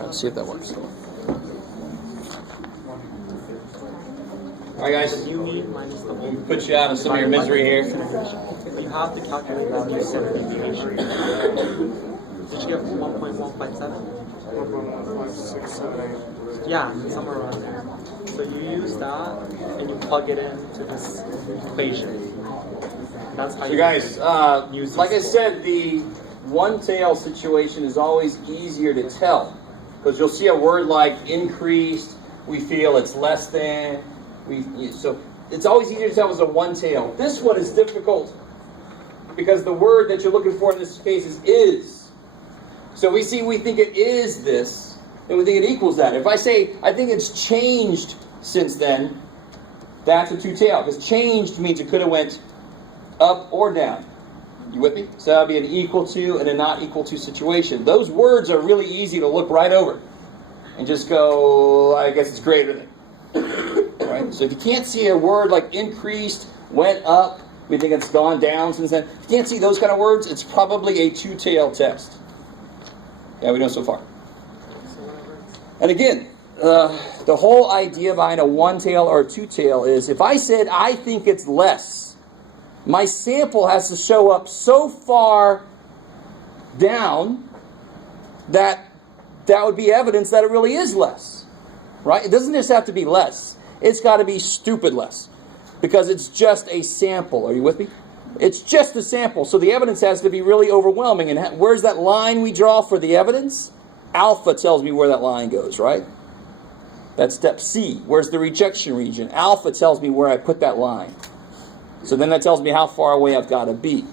Let's see if that works. All right, guys. Put you out of some of your misery here. You have to calculate that new standard deviation. Did you get 1.157? 1.15678. Yeah, somewhere around there. So you use that and you plug it into this equation. That's how So you guys, use like I said, the one-tail situation is always easier to tell because you'll see a word like increased, we feel it's less than, so it's always easier to tell as a one-tail. This one is difficult because the word that you're looking for in this case is. So we think it is this, and we think it equals that. If I say, I think it's changed since then, that's a two-tail because changed means it could have went up or down. You with me? So that would be an equal to and a not equal to situation. Those words are really easy to look right over and just go, I guess it's greater than. Right? So if you can't see a word like increased, went up, we think it's gone down since then. If you can't see those kind of words, it's probably a two-tail test. Yeah, we know so far. And again, the whole idea behind a one-tail or a two-tail is if I said I think it's less, my sample has to show up so far down that would be evidence that it really is less. Right? It doesn't just have to be less. It's got to be stupid less. Because it's just a sample. Are you with me? It's just a sample. So the evidence has to be really overwhelming. And where's that line we draw for the evidence? Alpha tells me where that line goes, right? That's step C. Where's the rejection region? Alpha tells me where I put that line. So then that tells me how far away I've got to be.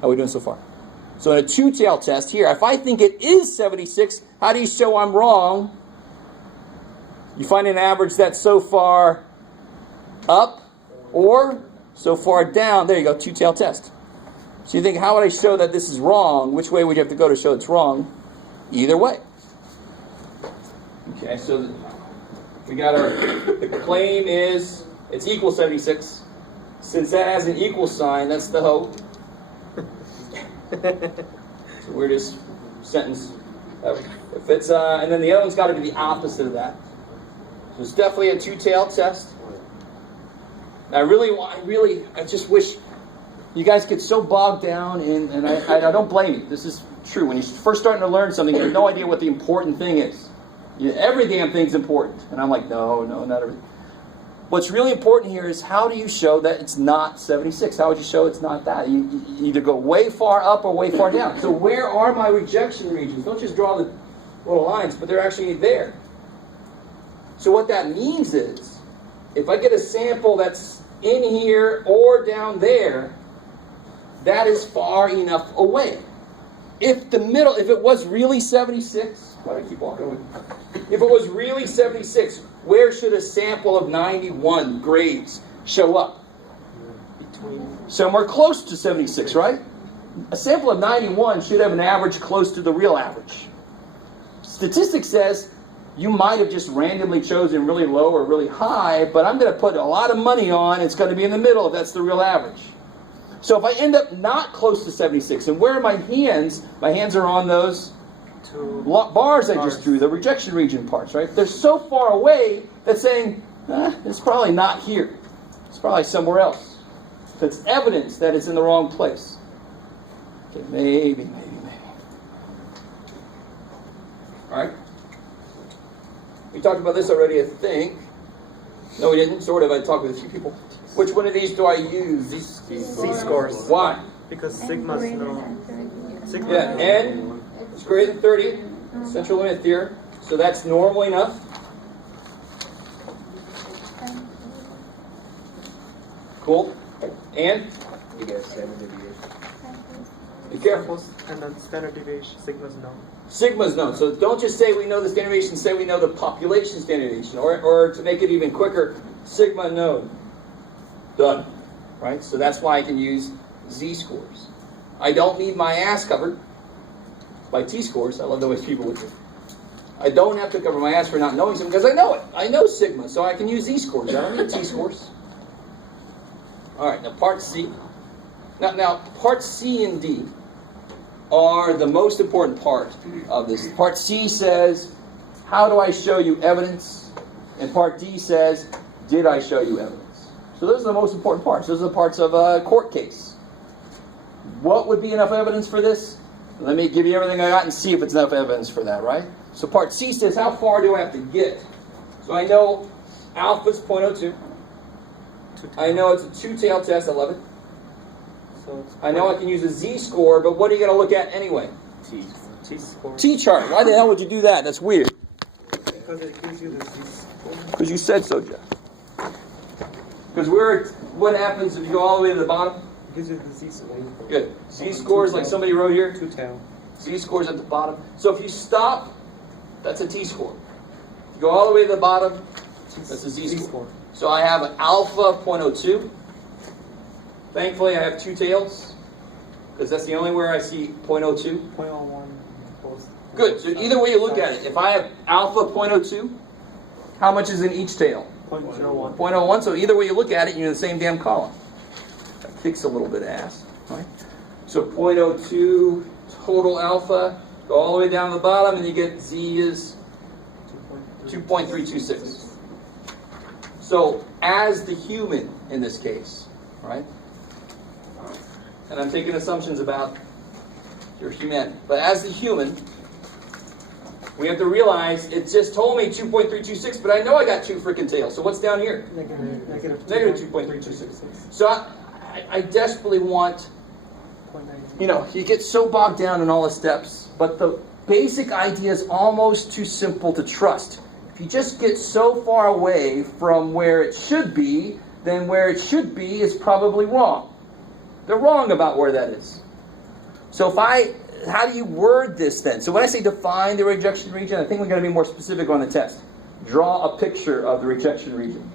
How are we doing so far? So in a two-tail test here, if I think it is 76, how do you show I'm wrong? You find an average that's so far up or so far down. There you go, two-tail test. So you think, how would I show that this is wrong? Which way would you have to go to show it's wrong? Either way. Okay, so we got the claim is it's equal 76. Since that has an equal sign, that's the hope. It's the weirdest sentence ever. If it's and then the other one's got to be the opposite of that. So it's definitely a two-tailed test. And I just wish you guys get so bogged down in, and I don't blame you. This is true. When you're first starting to learn something, you have no idea what the important thing is. Every damn thing's important. And I'm like, no, not everything. What's really important here is how do you show that it's not 76? How would you show it's not that? You either go way far up or way far down. So where are my rejection regions? Don't just draw the little lines, but they're actually there. So what that means is, if I get a sample that's in here or down there, that is far enough away. If it was really 76, why do I keep walking away? If it was really 76, where should a sample of 91 grades show up? Somewhere close to 76, right? A sample of 91 should have an average close to the real average. Statistics says you might have just randomly chosen really low or really high, but I'm going to put a lot of money on it's going to be in the middle if that's the real average. So if I end up not close to 76, and where are my hands? My hands are on those bars I just drew, the rejection region parts, right? They're so far away that's saying, it's probably not here. It's probably somewhere else. That's evidence that it's in the wrong place. Okay, maybe. All right. We talked about this already, I think. No, we didn't. Sort of. I talked with a few people. Which one of these do I use? These C-scores. Why? Because sigma's no. Sigma. Yeah, N is greater than 30. Central limit theorem. So that's normal enough. Cool. And? You get standard deviation. Be careful. And then standard deviation, sigma's known. Sigma's known. So don't just say we know the standard deviation, say we know the population standard deviation. Or to make it even quicker, sigma known. Done. Right? So that's why I can use z-scores. I don't need my ass covered by t-scores. I love the way people would do it. I don't have to cover my ass for not knowing something because I know it. I know sigma, so I can use z-scores. I don't need t-scores. All right, now part C. Now, parts C and D are the most important part of this. Part C says, how do I show you evidence? And part D says, did I show you evidence? So those are the most important parts. Those are the parts of a court case. What would be enough evidence for this? Let me give you everything I got and see if it's enough evidence for that, right? So part C says, how far do I have to get? So I know alpha is 0.02. I know it's a two-tailed test. I love it. So it's I know I can use a z-score, but what are you going to look at anyway? T-score. T-chart. Why the hell would you do that? That's weird. Because it gives you the Z-score. Because you said so, Jeff. Because what happens if you go all the way to the bottom? It gives you the Z-score. Good. Z-scores, like somebody wrote here. Two-tail. Z-scores at the bottom. So if you stop, that's a T-score. If you go all the way to the bottom, that's a Z-score. So I have an alpha of 0.02. Thankfully, I have two tails, because that's the only where I see 0.02. 0.01 equals... Good. So either way you look at it, if I have alpha 0.02, how much is in each tail? 0.01. 0.01. So either way you look at it, you're in the same damn column. That kicks a little bit of ass, right? So 0.02 total alpha, go all the way down to the bottom, and you get Z is 2.326. So as the human in this case, right? And I'm taking assumptions about your humanity. But as the human, we have to realize it just told me 2.326, but I know I got two freaking tails. So what's down here? Negative 2.326. So I desperately want, you get so bogged down in all the steps, but the basic idea is almost too simple to trust. If you just get so far away from where it should be, then where it should be is probably wrong. They're wrong about where that is. So how do you word this then? So when I say define the rejection region, I think we're going to be more specific on the test. Draw a picture of the rejection region.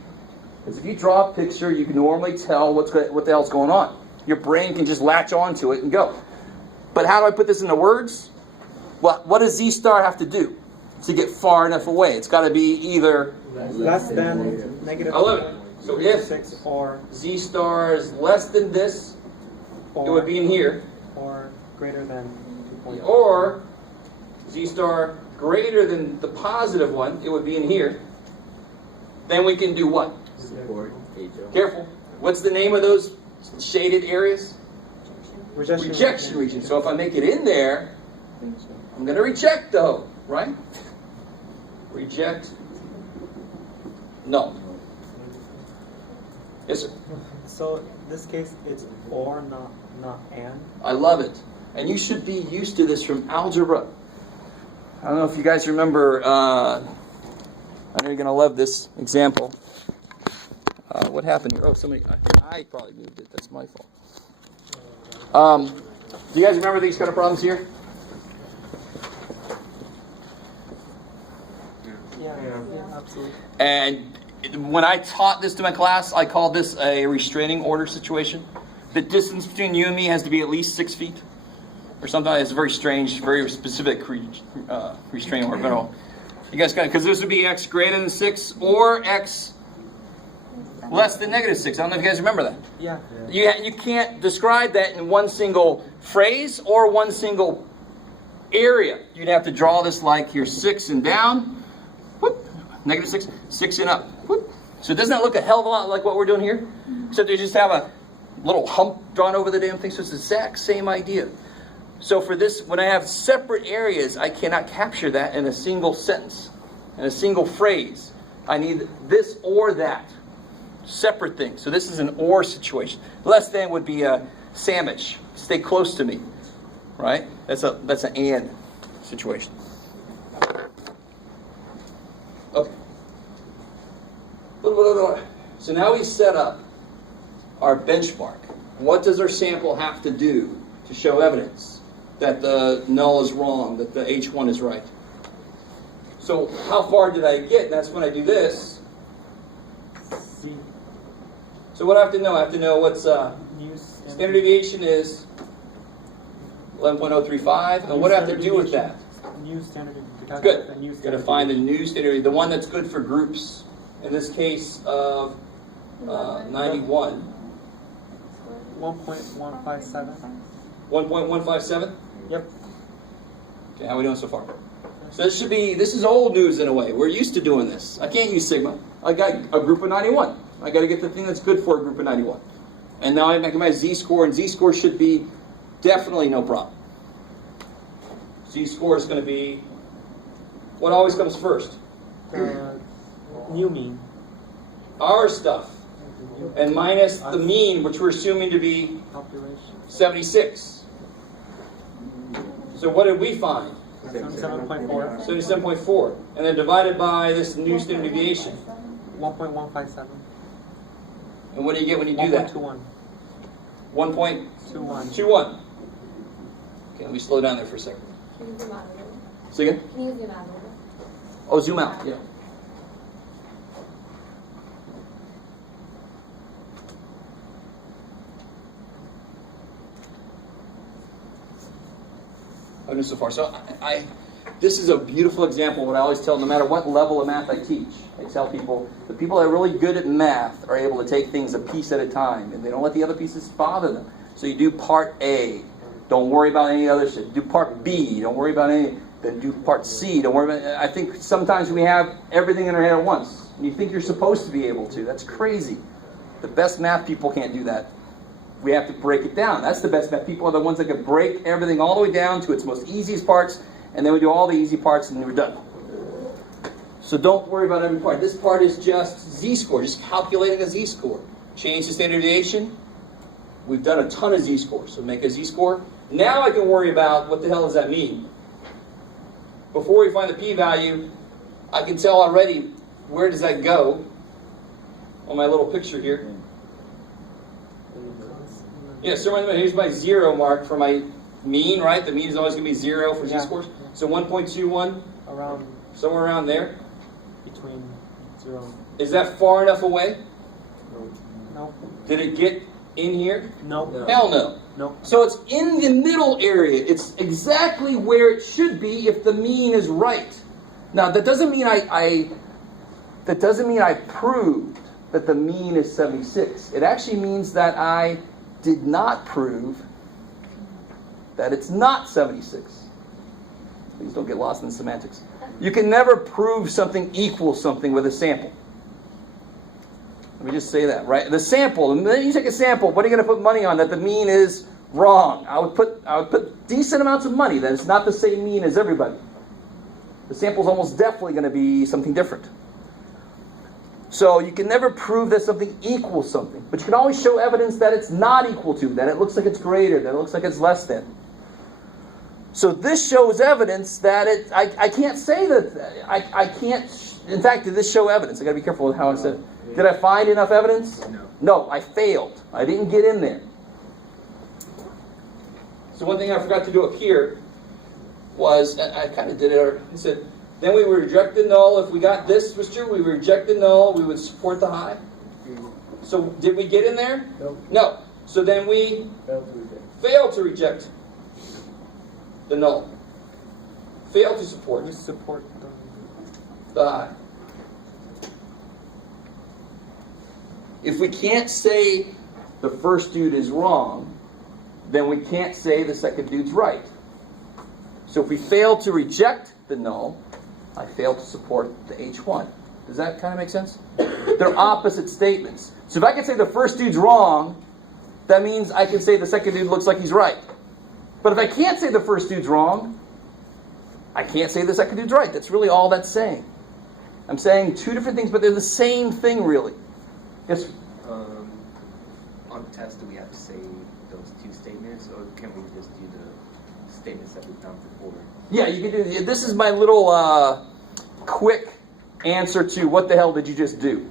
Because if you draw a picture, you can normally tell what the hell's going on. Your brain can just latch onto it and go. But how do I put this into words? Well, what does Z star have to do to get far enough away? It's got to be either less than negative 11. So if 6 or Z star is less than this, it would be in here. Or greater than 2.0. Or Z star greater than the positive one, it would be in here. Then we can do what? Careful. What's the name of those shaded areas? Rejection region. So if I make it in there, I'm going to reject though, right? Reject. No. Yes, sir. So in this case, it's or, not and. I love it. And you should be used to this from algebra. I don't know if you guys remember, I know you're going to love this example. What happened here? Oh, I probably moved it. That's my fault. Do you guys remember these kind of problems here? Yeah, absolutely. And when I taught this to my class, I called this a restraining order situation. The distance between you and me has to be at least 6 feet. Or something. It's a very strange, very specific restraining order. But you guys got it, because this would be x greater than 6 or x less than negative 6. I don't know if you guys remember that. Yeah. You can't describe that in one single phrase or one single area. You'd have to draw this like you're 6 and down, whoop, negative 6, 6 and up. Whoop. So doesn't that look a hell of a lot like what we're doing here? Except they just have a little hump drawn over the damn thing. So it's the exact same idea. So for this, when I have separate areas, I cannot capture that in a single sentence, in a single phrase. I need this or that. Separate things. So this is an or situation. Less than would be a sandwich. Stay close to me. Right? That's an and situation. Okay. So now we set up our benchmark. What does our sample have to do to show evidence that the null is wrong, that the H1 is right? So how far did I get? And that's when I do this. So what I have to know? I have to know what's standard deviation is 11.035. And what do I have to do with that? New standard deviation. Good. Going to find a new standard, the one that's good for groups. In this case of 91. 1.157. 1.157? Yep. Okay, how are we doing so far? So this is old news in a way. We're used to doing this. I can't use sigma. I got a group of 91. I got to get the thing that's good for a group of 91. And now I make my z-score, and z-score should be definitely no problem. Z-score is going to be, what always comes first? New mean. Our stuff. And minus the mean, which we're assuming to be Population. 76. So what did we find? 77.4. 77.4. And then divided by this new standard deviation. 1.157. And what do you get when you do that? 1.21. 1.21. Okay, let me slow down there for a second. Can you zoom out a little? Say again? Can you zoom out a little? Oh, zoom out, yeah. I've done so far. So this is a beautiful example of what I always tell, no matter what level of math I teach. I tell people, the people that are really good at math are able to take things a piece at a time, and they don't let the other pieces bother them. So you do part A, don't worry about any other shit. Do part B, don't worry about any, then do part C, don't worry about, I think sometimes we have everything in our head at once, and you think you're supposed to be able to. That's crazy. The best math people can't do that. We have to break it down. That's the best math. People are the ones that can break everything all the way down to its most easiest parts, and then we do all the easy parts, and we're done. So don't worry about every part. This part is just z-score, just calculating a z-score. Change the standard deviation. We've done a ton of z-scores, so make a z-score. Now I can worry about what the hell does that mean. Before we find the p-value, I can tell already where does that go on my little picture here. Yeah, so here's my 0 mark for my mean, right? The mean is always going to be 0 for z-scores. So 1.21, Around, somewhere around there. between 0. Is that far enough away? No. Did it get in here? No. Hell no. No. So it's in the middle area. It's exactly where it should be if the mean is right. Now that doesn't mean I proved that the mean is 76. It actually means that I did not prove that it's not 76. Please don't get lost in semantics. You can never prove something equals something with a sample. Let me just say that, right? The sample, and then you take a sample, what are you going to put money on that the mean is wrong? I would put decent amounts of money that it's not the same mean as everybody. The sample is almost definitely going to be something different. So you can never prove that something equals something, but you can always show evidence that it's not equal to, that it looks like it's greater, that it looks like it's less than. So this shows evidence that I can't say that, I can't, in fact, did this show evidence? I got to be careful with how I said it. Did I find enough evidence? No, I failed. I didn't get in there. So one thing I forgot to do up here was, I kind of did it, I said, then we would reject the null. If we got this was true, we would reject the null. We would support the high. So did we get in there? No. So then we failed to reject the null. Failed to support. We support the high. If we can't say the first dude is wrong, then we can't say the second dude's right. So if we fail to reject the null, I fail to support the H1. Does that kind of make sense? They're opposite statements. So if I can say the first dude's wrong, that means I can say the second dude looks like he's right. But if I can't say the first dude's wrong, I can't say the second dude's right. That's really all that's saying. I'm saying two different things, but they're the same thing, really. Yes? On the test, do we have to say those two statements, or can we just do the statements that we found before? Yeah, you can do. This is my little quick answer to what the hell did you just do.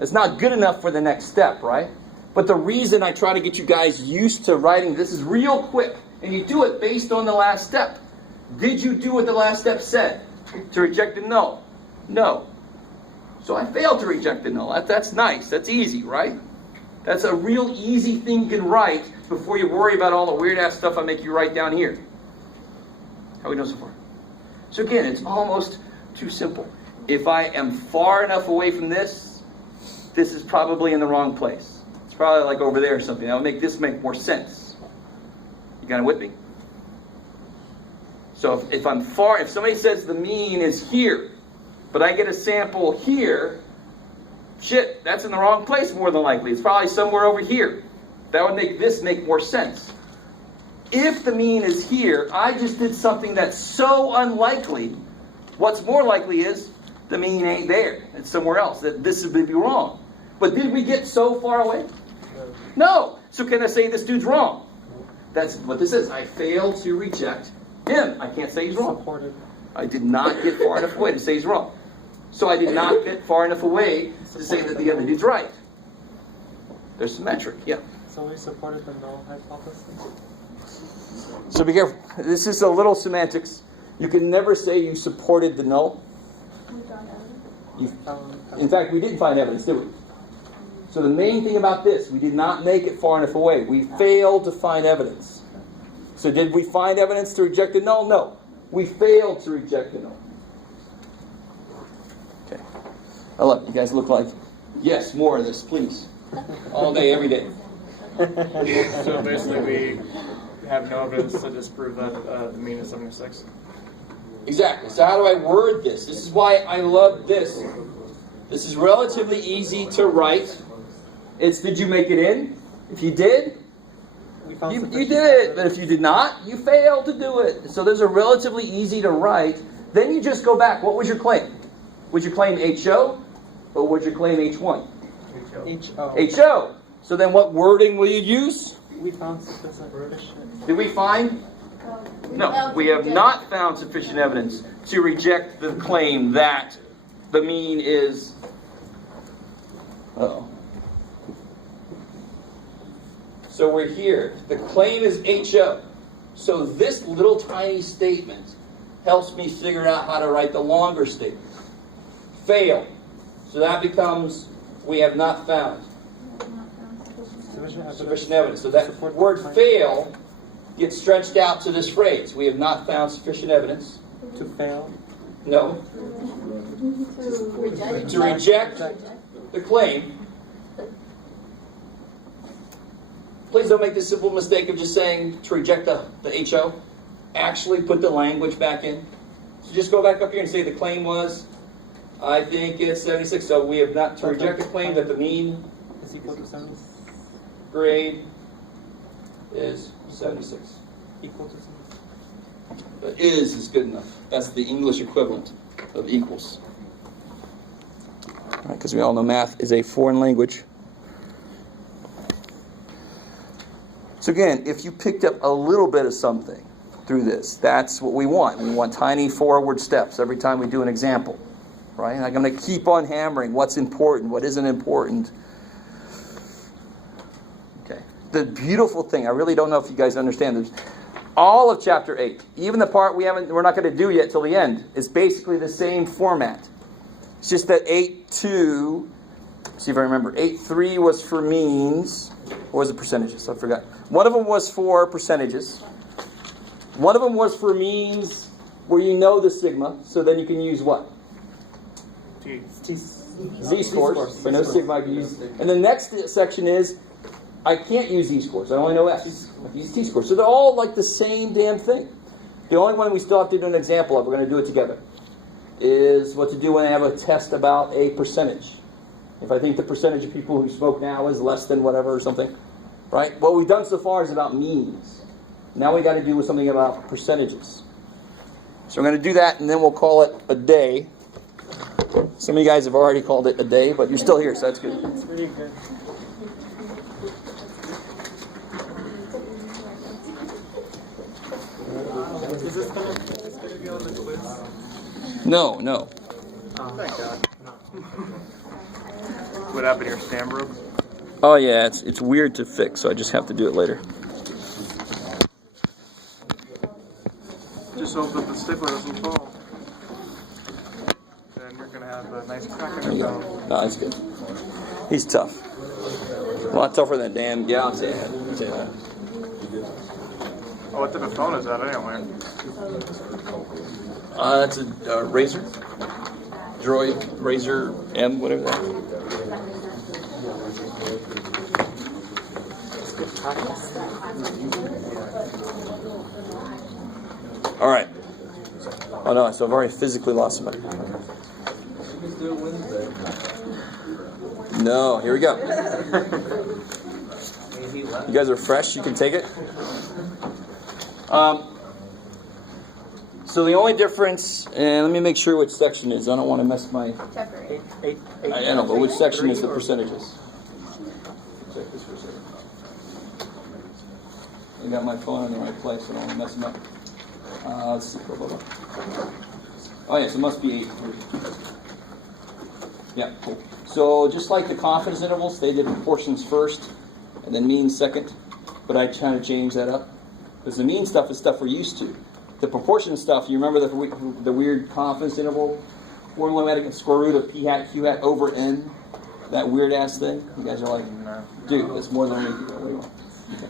It's not good enough for the next step, right? But the reason I try to get you guys used to writing this is real quick, and you do it based on the last step. Did you do what the last step said? To reject a null? No. So I failed to reject the null. That's nice. That's easy, right? That's a real easy thing you can write before you worry about all the weird-ass stuff I make you write down here. How are we doing so far? So again, it's almost too simple. If I am far enough away from this, this is probably in the wrong place. It's probably like over there or something. That would make this make more sense. You got it with me? So if somebody says the mean is here, but I get a sample here, shit, that's in the wrong place more than likely. It's probably somewhere over here. That would make this make more sense. If the mean is here, I just did something that's so unlikely. What's more likely is the mean ain't there. It's somewhere else. That this would be wrong. But did we get so far away? No. So can I say this dude's wrong? That's what this is. I failed to reject him. I can't say he's wrong. I did not get far enough away to say he's wrong. So I did not get far enough away to say that the other dude's right. They're symmetric, yeah. So we supported the null hypothesis? So be careful. This is a little semantics. You can never say you supported the null. In fact, we didn't find evidence, did we? So the main thing about this, we did not make it far enough away. We failed to find evidence. So did we find evidence to reject the null? No. We failed to reject the null. Okay. I love it. You guys look like, yes, more of this, please. All day, every day. So basically we have no evidence to disprove that the mean is 76. Exactly. So how do I word this? This is why I love this. This is relatively easy to write. It's did you make it in? If you did, you did it. But if you did not, you failed to do it. So those are relatively easy to write. Then you just go back. What was your claim? Would you claim HO or would you claim H1? HO. So then what wording will you use? We found sufficient. Did we find? No, we have not found sufficient evidence to reject the claim that the mean is... Uh-oh. So we're here. The claim is HO. So this little tiny statement helps me figure out how to write the longer statement. Fail. So that becomes, we have not found sufficient evidence. So that word fail gets stretched out to this phrase. We have not found sufficient evidence. To fail? No. To reject the claim. Please don't make the simple mistake of just saying to reject the HO. Actually put the language back in. So just go back up here and say the claim was, I think it's 76. So we have not, to reject the claim that the mean is equal to 76. Grade is 76. Equal to 76. But is good enough. That's the English equivalent of equals. All right, because we all know math is a foreign language. So again, if you picked up a little bit of something through this, that's what we want. We want tiny forward steps every time we do an example. Right? I'm going to keep on hammering what's important, what isn't important. Okay. The beautiful thing, I really don't know if you guys understand this, all of chapter 8, even the part we're not going to do yet till the end, is basically the same format. It's just that 8.2, see if I remember, 8.3 was for means. What was the percentages? I forgot. One of them was for percentages. One of them was for means where you know the sigma, so then you can use what? Z-scores. If I know sigma, I can use. And the next section is, I can't use Z-scores. I only know S. I can use T-scores. So they're all like the same damn thing. The only one we still have to do an example of, we're going to do it together, is what to do when I have a test about a percentage. If I think the percentage of people who smoke now is less than whatever or something. Right? What we've done so far is about means. Now we got to do something about percentages. So we're going to do that, and then we'll call it a day. Some of you guys have already called it a day, but you're still here, so that's good. It's really good. Is this going to be on the quiz? No. Thank God. What happened to your stamp broke? Oh yeah, it's weird to fix, so I just have to do it later. Just hope that the stickler doesn't fall. Then you're going to have a nice crack in your phone. No, that's good. He's tough. A lot tougher than Dan. Yeah, I'll say that. Oh, what type of phone is that anyway? That's a Razor. Droid, Razor M, whatever that is. All right. Oh no, so I've already physically lost somebody. No, here we go. You guys are fresh, you can take it. So the only difference, and let me make sure which section it is. I don't want to mess my... Chapter 8. I know, but which section is the percentages? Check this for a second. I got my phone in the right place, so I don't want to mess them up. Let's see. Blah, blah, blah. Oh yes, it must be 8-3. Yeah, cool. So just like the confidence intervals, they did proportions first, and then mean second. But I kind of changed that up. Because the mean stuff is stuff we're used to. The proportion stuff, you remember the weird confidence interval formula, square root of p hat q hat over n? That weird ass thing? You guys are like, dude, that's more than we do. What do you want? Okay.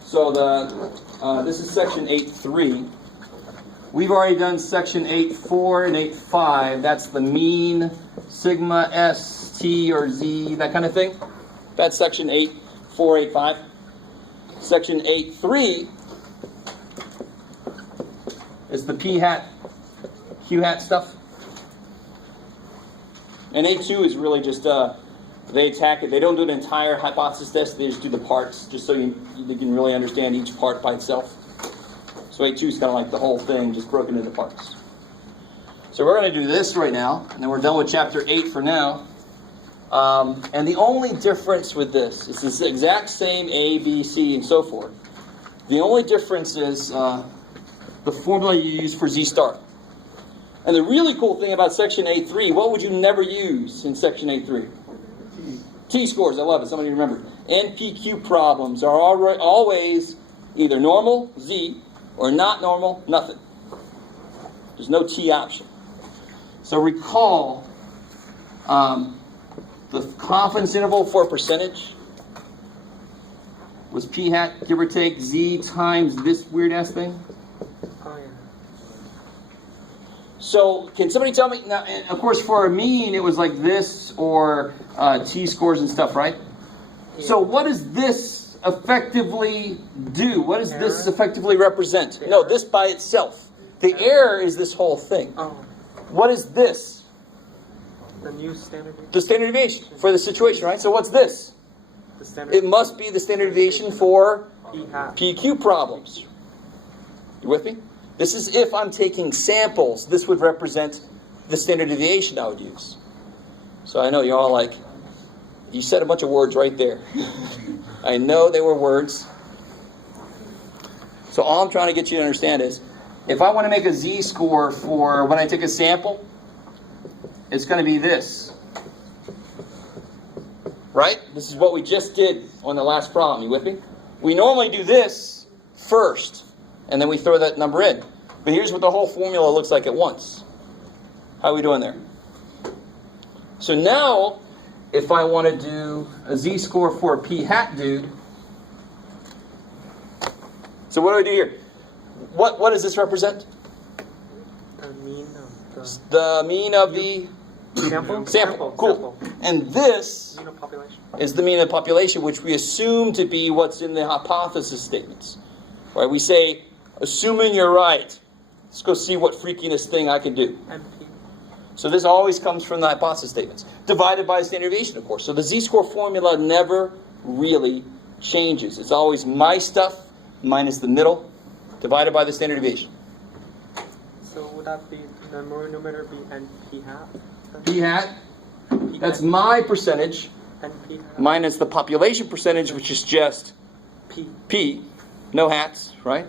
So this is section 8.3. We've already done section 8.4 and 8.5. That's the mean, sigma, s, t, or z, that kind of thing. That's section 8.4, 8.5. Section 8.3 is the p hat, q hat stuff. And 8.2 is really just, they attack it. They don't do an entire hypothesis test. They just do the parts, just so you can really understand each part by itself. So 8.2 is kind of like the whole thing, just broken into parts. So we're going to do this right now, and then we're done with chapter 8 for now. And the only difference with this is the exact same A, B, C, and so forth. The only difference is the formula you use for Z star. And the really cool thing about section 8.3, what would you never use in section 8.3? T-scores, I love it. Somebody remember. NPQ problems are always either normal, Z, or not normal, nothing. There's no T option. So recall the confidence interval for a percentage was p hat, give or take, Z times this weird-ass thing. Oh, yeah. So can somebody tell me, now, and of course for a mean it was like this or T-scores and stuff, right? Yeah. So what does this effectively do? What does this effectively represent? No, this by itself. The error is this whole thing. Oh, What is this? the new standard. The standard deviation for the situation, right? So what's this? The standard. It must be the standard deviation for P hat. PQ problems. You with me? This is if I'm taking samples, this would represent the standard deviation I would use. So I know you're all like, you said a bunch of words right there. I know they were words. So all I'm trying to get you to understand is, if I want to make a z-score for when I take a sample, it's going to be this. Right? This is what we just did on the last problem. You with me? We normally do this first, and then we throw that number in. But here's what the whole formula looks like at once. How are we doing there? So now, if I want to do a z-score for a p hat dude, so what do I do here? What does this represent? The mean of The mean of the sample. sample. Cool. And this Mean of population. is the mean of the population, which we assume to be what's in the hypothesis statements. Right? We say, assuming you're right, let's go see what freakiness thing I can do. MP. So this always comes from the hypothesis statements, divided by the standard deviation, of course. So the z-score formula never really changes. It's always my stuff minus the middle, divided by the standard deviation. So would that be the numerator be NP hat? P hat, that's my percentage, NP hat. minus the population percentage, which is just P P, no hats, right?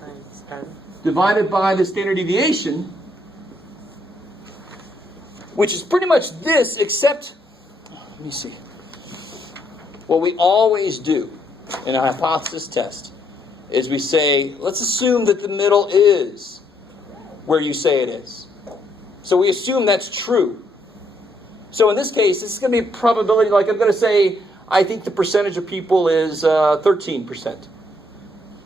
times N. Divided by the standard deviation, which is pretty much this, except, let me see. What we always do in a hypothesis test is we say, let's assume that the middle is where you say it is. So we assume that's true. So in this case, this is going to be a probability, like I'm going to say, I think the percentage of people is 13%.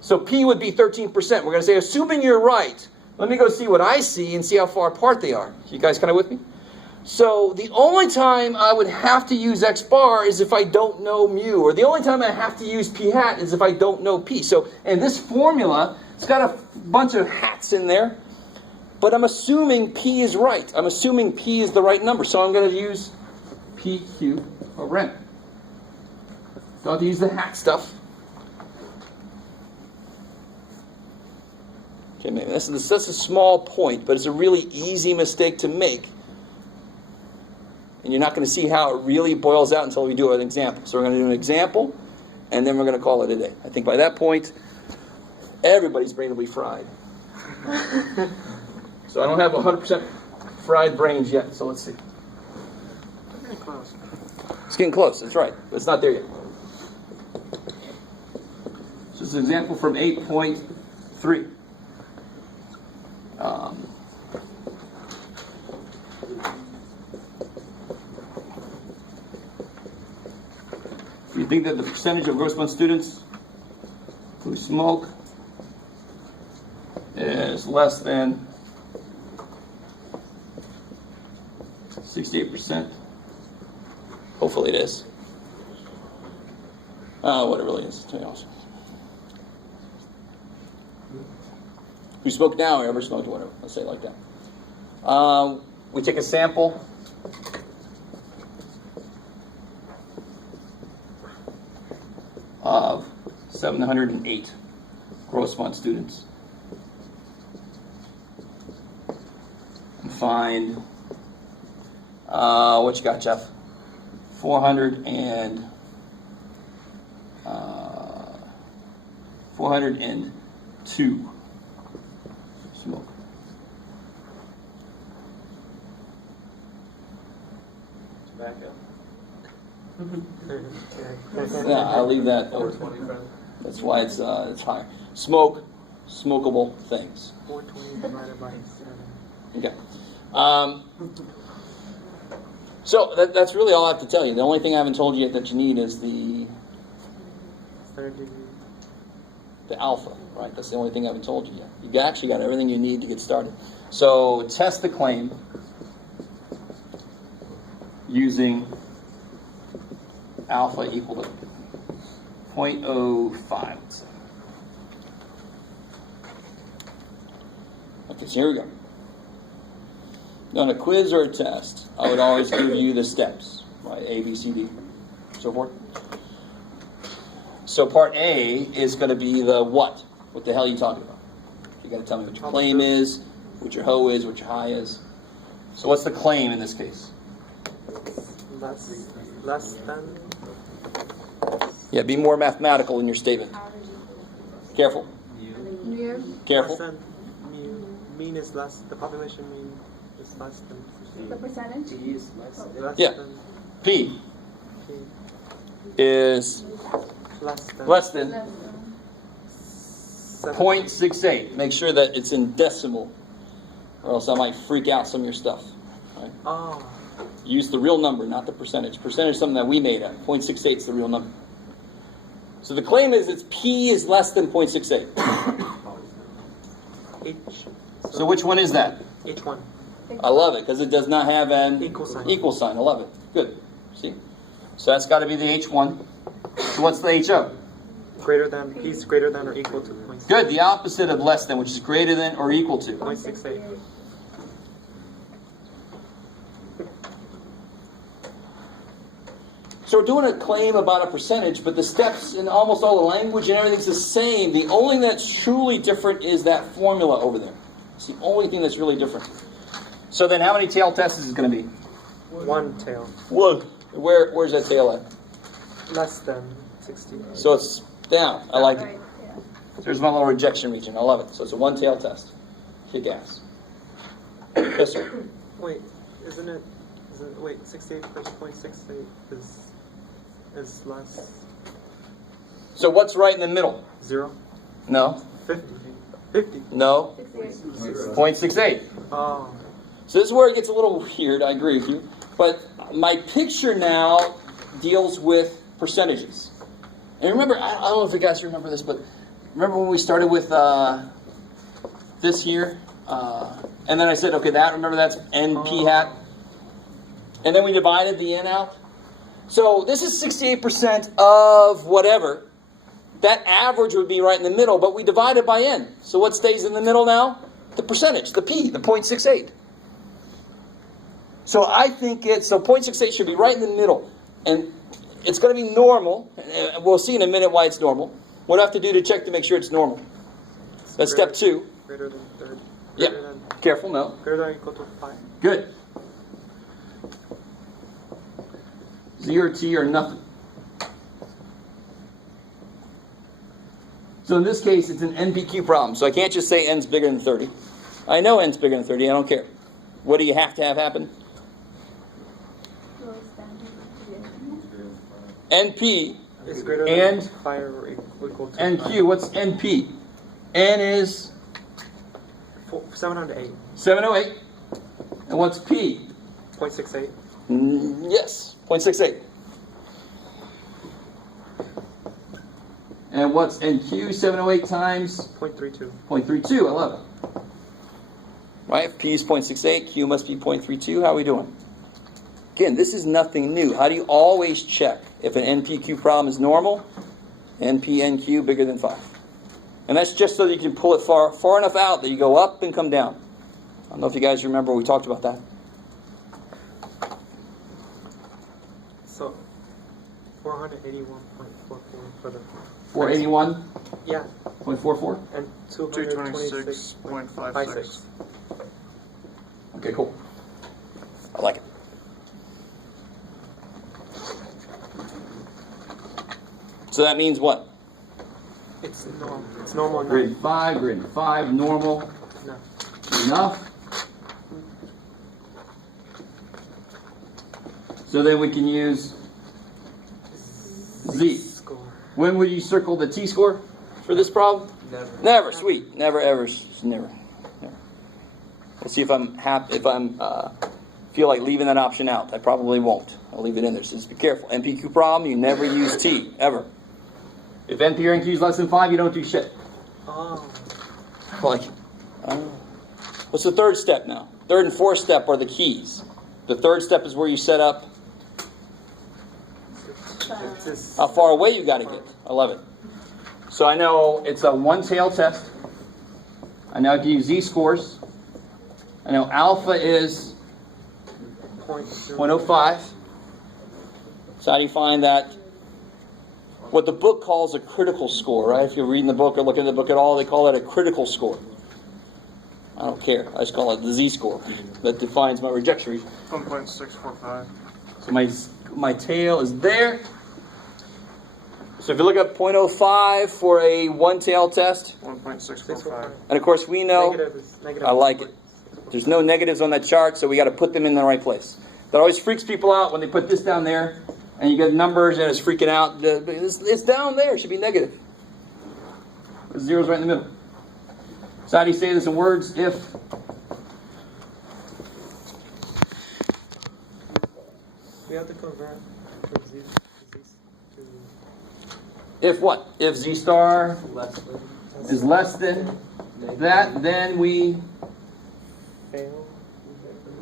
So P would be 13%. We're going to say, assuming you're right, let me go see what I see and see how far apart they are. You guys kind of with me? So the only time I would have to use X bar is if I don't know mu, or the only time I have to use P hat is if I don't know P. So in this formula, it's got a bunch of hats in there, but I'm assuming P is right. I'm assuming P is the right number. So I'm going to use PQ over N. Don't have to use the hat stuff. Okay, maybe that's a small point, but it's a really easy mistake to make. And you're not going to see how it really boils out until we do an example. So we're going to do an example, and then we're going to call it a day. I think by that point, everybody's brain will be fried. So I don't have 100% fried brains yet, so let's see. Getting close. It's getting close, that's right. But it's not there yet. So this is an example from 8.3. You think that the percentage of gross month students who smoke is less than 68%? Hopefully it is. What it really is, to be honest. Who smoke now or ever smoked, whatever. Let's say it like that. We take a sample. Of 708 gross month students. And find, what you got, Jeff? 402 smoke. Tobacco. Yeah, I'll leave that. That's why it's higher. Smoke, smokable things. 420 divided by 7. Okay. So that's really all I have to tell you. The only thing I haven't told you yet that you need is the alpha, right? That's the only thing I haven't told you yet. You actually got everything you need to get started. So test the claim using alpha equal to 0.05. Let's say. Okay, so here we go. On a quiz or a test, I would always give you the steps, right? A, B, C, D, so forth. So part A is going to be the what? What the hell are you talking about? You got to tell me what your claim is, what your ho is, what your high is. So what's the claim in this case? Less than. Yeah, be more mathematical in your statement. Careful. Mu. Careful. Less than mu. Mean is less. The population mean is less than. The percentage. Less Yeah. than. P P. is less than 0.68. Make sure that it's in decimal, or else I might freak out some of your stuff. Right? Oh. Use the real number, not the percentage. Percentage is something that we made up. 0.68 is the real number. So the claim is it's P is less than 0.68. H. So which one is that? H1. I love it because it does not have an Equal sign. equal sign. I love it. Good. See? So that's got to be the H1. So what's the HO? Greater than. P is greater than or equal to 0.68. Good. The opposite of less than, which is greater than or equal to. 0.68. So we're doing a claim about a percentage, but the steps and almost all the language and everything's the same. The only thing that's truly different is that formula over there. It's the only thing that's really different. So then how many tail tests is it going to be? One tail. One. Where's that tail at? Less than 60. So it's down. I like it. Right. Yeah. There's my little rejection region. I love it. So it's a one tail test. Kick ass. Yes, sir. Wait, wait, 68 plus 0.68 is less. So what's right in the middle? 0. No. 50. 50. No. 68. 0.68. Oh. So this is where it gets a little weird, I agree with you. But my picture now deals with percentages. And remember, I don't know if you guys remember this, but remember when we started with this here? And then I said, okay, remember that's NP hat? And then we divided the N out. So this is 68% of whatever. That average would be right in the middle, but we divided by N. So what stays in the middle now? The percentage, the P, the 0.68. So I think 0.68 should be right in the middle. And it's going to be normal. And we'll see in a minute why it's normal. What do I have to do to check to make sure it's normal? That's step 2. Greater than 30. Yeah. Careful, no. Greater than or equal to 5. Good. Z or T or nothing. So in this case, it's an NPQ problem. So I can't just say n's bigger than 30. I know n's bigger than 30. I don't care. What do you have to have happen? NP Is greater and than 5 or equal to NQ. What's NP? N is 708. 708. And what's P? 0.68. Yes, 0.68. And what's NQ? 708 times 0.32. 0.32. I love it. Right? P is 0.68. Q must be 0.32. How are we doing? Again, this is nothing new. How do you always check if an NPQ problem is normal? NP, NQ bigger than 5. And that's just so that you can pull it far enough out that you go up and come down. I don't know if you guys remember we talked about that. So 481.44 for the 481.44? yeah, and 226.56. 226.56. Okay, cool. I like it. So that means what? It's normal. It's normal. Grade 5, normal. No. Enough. So then we can use Z. Score. When would you circle the T-score for this problem? Never. Never. Sweet. Never, ever. Never. We'll see if I'm happy. If I'm feel like leaving that option out. I probably won't. I'll leave it in there. So just be careful. NPQ problem, you never use T ever. If NP or NQ is less than 5, you don't do shit. Oh. Like, what's the third step now? Third and fourth step are the keys. The third step is where you set up how far away you got to get. I love it. So I know it's a one-tail test. I now give you Z-scores. I know alpha is 0.05. So how do you find that? What the book calls a critical score, right? If you're reading the book or looking at the book at all, they call it a critical score. I don't care. I just call it the Z-score. That defines my rejection region. 1.645. So my tail is there. So if you look up 0.05 for a one-tail test, 1.645. and of course we know, Negative I like it. There's no negatives on that chart, so we got to put them in the right place. That always freaks people out when they put this down there, and you get numbers and it's freaking out. It's down there. It should be negative. The zero's right in the middle. So how do you say this in words? If We have to convert from Z to if what? If Z star Less than. is less than that, then we, fail.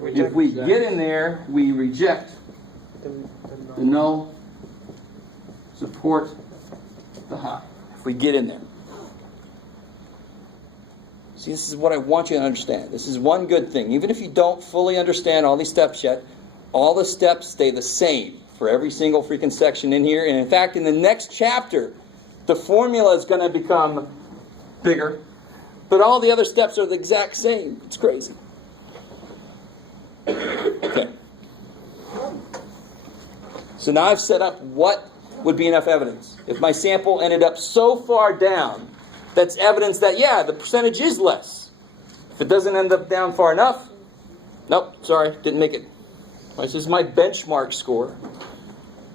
if we get in there, we reject the null, support the high. If we get in there. See, this is what I want you to understand. This is one good thing. Even if you don't fully understand all these steps yet, all the steps stay the same for every single freaking section in here. And in fact, in the next chapter, the formula is going to become bigger. But all the other steps are the exact same. It's crazy. Okay. So now I've set up what would be enough evidence. If my sample ended up so far down, that's evidence that, yeah, the percentage is less. If it doesn't end up down far enough, nope, sorry, didn't make it. All right, so this is my benchmark score.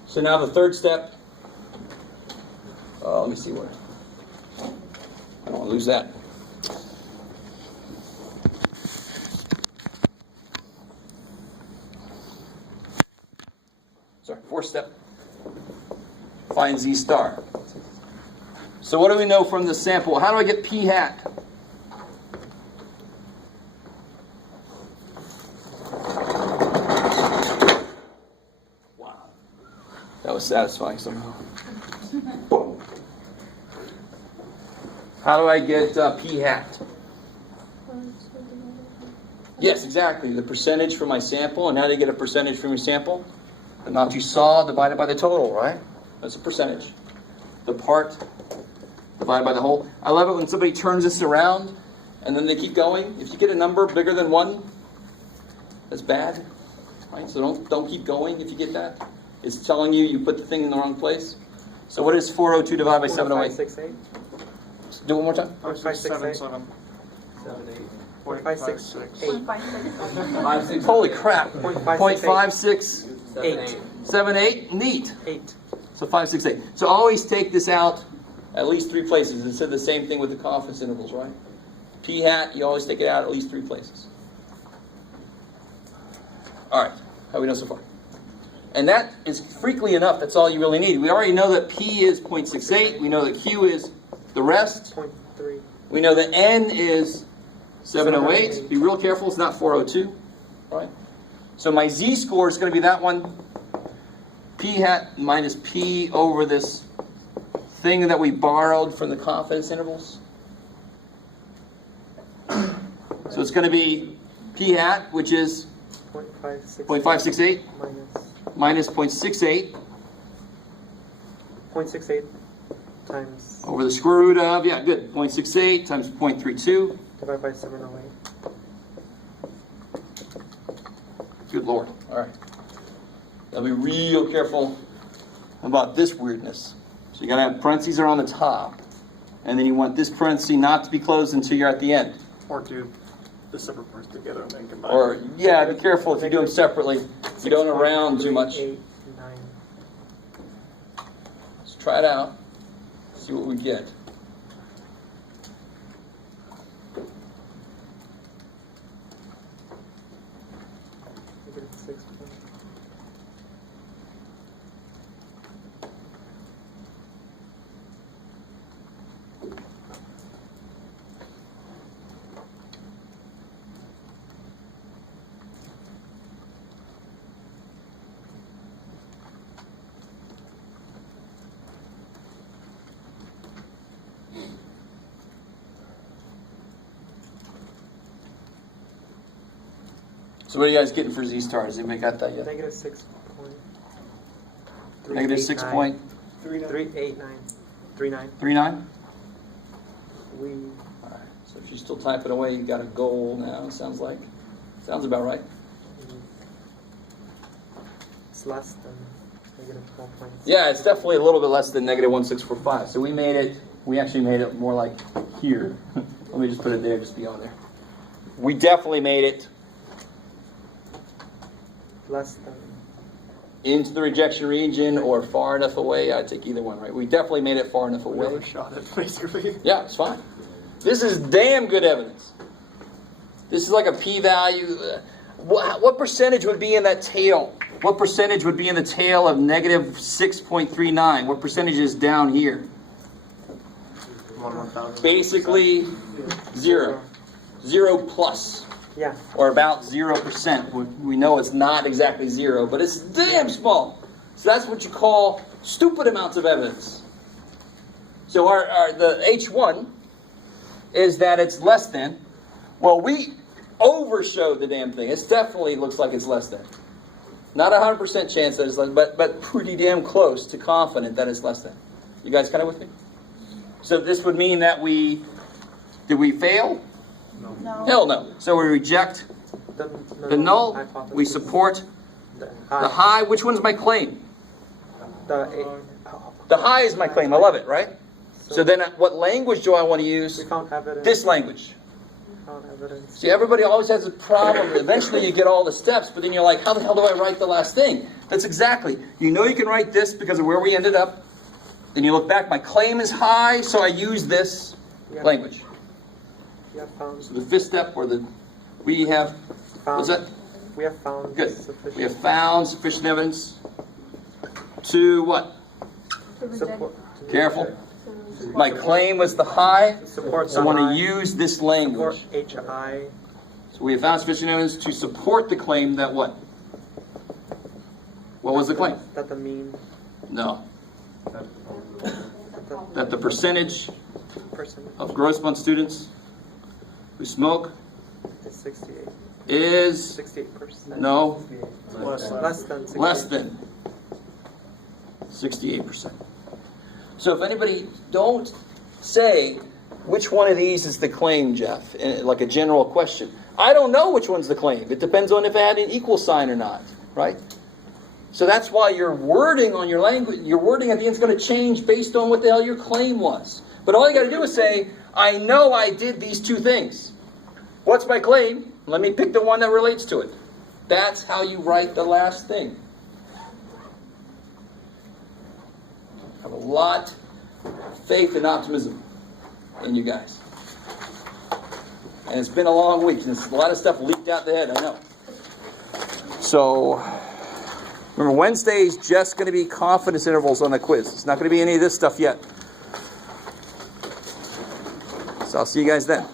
So now the third step, let me see where. I don't want to lose that. Sorry, fourth step. Find Z star. So what do we know from the sample? How do I get P hat? Wow. That was satisfying somehow. How do I get P hat? Yes, exactly. The percentage from my sample, and how do you get a percentage from your sample? The amount you saw divided by the total, right? That's a percentage. The part divided by the whole. I love it when somebody turns this around and then they keep going. If you get a number bigger than 1, that's bad, right? So don't keep going if you get that. It's telling you you put the thing in the wrong place. So what is 402 divided by 708? 0.568. Do it one more time. 0.568. 0.568. 0.56. Holy crap. 0.568. 0.5678. Neat. 8. So 568. So always take this out at least 3 places. It said the same thing with the confidence intervals, right? P hat, you always take it out at least 3 places. All right. How we know so far? And that is frequently enough. That's all you really need. We already know that P is 0.68. We know that Q is the rest. 0.3. We know that N is 708. Be real careful. It's not 402. Right? So my Z-score is going to be that one. P hat minus P over this thing that we borrowed from the confidence intervals. So it's going to be P hat, which is 0.568 minus 0.68 0.68 times over the square root of, yeah, good, 0.68 times 0.32. divided by 708. Good Lord. All right. Now be real careful about this weirdness. So you got to have parentheses are on the top. And then you want this parenthesis not to be closed until you're at the end. Or do the separate parts together and then combine. Or, yeah, be careful if you do them separately. You don't round too much. 8, 9. Let's try it out. See what we get. -6. So what are you guys getting for Z stars? Anybody got that yet? Negative 6 point. Negative 6 point 389. 39. 39? We. All right. So if you're still typing away, you got a goal now, it sounds like. Sounds about right. It's less than negative 12 points. Yeah, it's definitely a little bit less than negative 1645. So we actually made it more like here. Let me just put it there, just be on there. We definitely made it Less than. into the rejection region or far enough away. I'd take either one, right? We definitely made it far enough We away. overshot it, basically. Yeah, it's fine. This is damn good evidence. This is like a p-value. What percentage would be in that tail? What percentage would be in the tail of negative 6.39? What percentage is down here? 1/1000. Basically, 0. 0 plus. Yeah. Or about 0%. We know it's not exactly 0, but it's damn small. So that's what you call stupid amounts of evidence. So the H1 is that it's less than. Well, we overshowed the damn thing. It definitely looks like it's less than. Not 100% chance that it's less, but pretty damn close to confident that it's less than. You guys kind of with me? So this would mean that did we fail? No. Hell no. So we reject the null. hypothesis. We support the the high. Which one's my claim? The high is my claim. I love it, right? So then what language do I want to use? we found evidence. This language. We found evidence. See, everybody always has a problem. Eventually you get all the steps, but then you're like, how the hell do I write the last thing? That's exactly. You know you can write this because of where we ended up. Then you look back, my claim is high, so I use this language. We have found. So the fifth step, we have, what's that? We have found. Good. Sufficient. We have found sufficient evidence to what? To reject. Support. Careful. To My claim was the high, Support. so I want to use this language. Support HI. So we have found sufficient evidence to support the claim that what? What was the claim? That the mean. No. That That the percentage person. of gross month students who smoke It's 68. is 68%. no Less than 68. less than 68%. So if anybody, don't say which one of these is the claim, Jeff, like a general question. I don't know which one's the claim. It depends on if it had an equal sign or not, right? So that's why your wording on your language, your wording at the end is going to change based on what the hell your claim was. But all you got to do is say, I know I did these two things. What's my claim? Let me pick the one that relates to it. That's how you write the last thing. I have a lot of faith and optimism in you guys. And it's been a long week. There's a lot of stuff leaked out the head, I know. So, remember, Wednesday is just going to be confidence intervals on the quiz. It's not going to be any of this stuff yet. So I'll see you guys then.